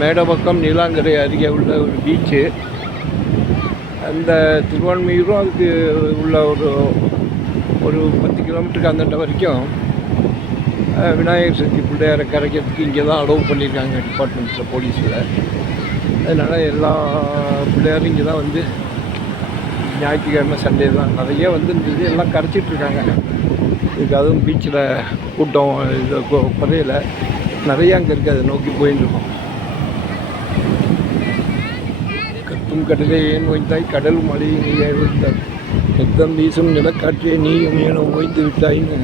மேடப்பக்கம் நீலாங்கரை அருகே உள்ள ஒரு பீச்சு அந்த திருவான்மையூரும் அதுக்கு உள்ள ஒரு ஒரு பத்து கிலோமீட்டருக்கு அந்தாண்ட வரைக்கும் விநாயகர் சதுர்த்தி பிள்ளையாரை கரைக்கிறதுக்கு இங்கே தான் அலோவ் பண்ணியிருக்காங்க டிபார்ட்மெண்ட்டில் போலீஸில் அதனால் எல்லா பிள்ளையாரும் இங்கே தான் வந்து ஞாயிற்றுக்கிழமை சண்டே தான் நிறைய வந்து எல்லாம் கரைச்சிட்ருக்காங்க இதுக்கு அதுவும் பீச்சில் கூட்டம் இது குறையில. நிறைய அங்கே இருக்குது அதை நோக்கி போயின்னு இருக்கோம். கத்தும் கடலே ஏன் ஓய்ந்தாய்? கடல் மழை நீ ஓய்ந்தாய் எத்தம் வீசும் நிலக்காற்றே நீ ஏனோ ஓய்ந்து விட்டாயின்னு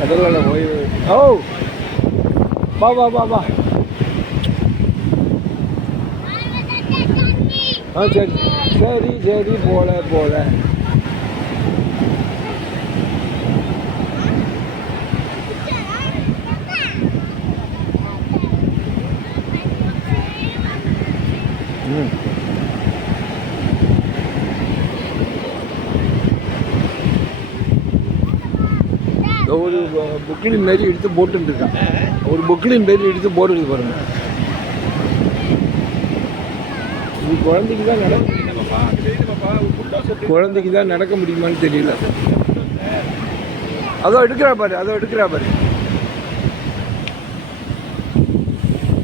கடலால் ஓய் ஓ வா வா வா வா. ஆ சரி. சரி சரி போல போல. ஒரு புக்லின் மாரி எடுத்து போட்டுட்டு இருக்கான் ஒரு புக்லின் மாரி எடுத்து போடுறது பாருங்க. இது குழந்தைக்கு தான் நடக்க குழந்தைக்கு தான் நடக்க முடியுமான்னு தெரியல. அதோ எடுக்கிறா பாரு அதோ எடுக்கிறா பாரு.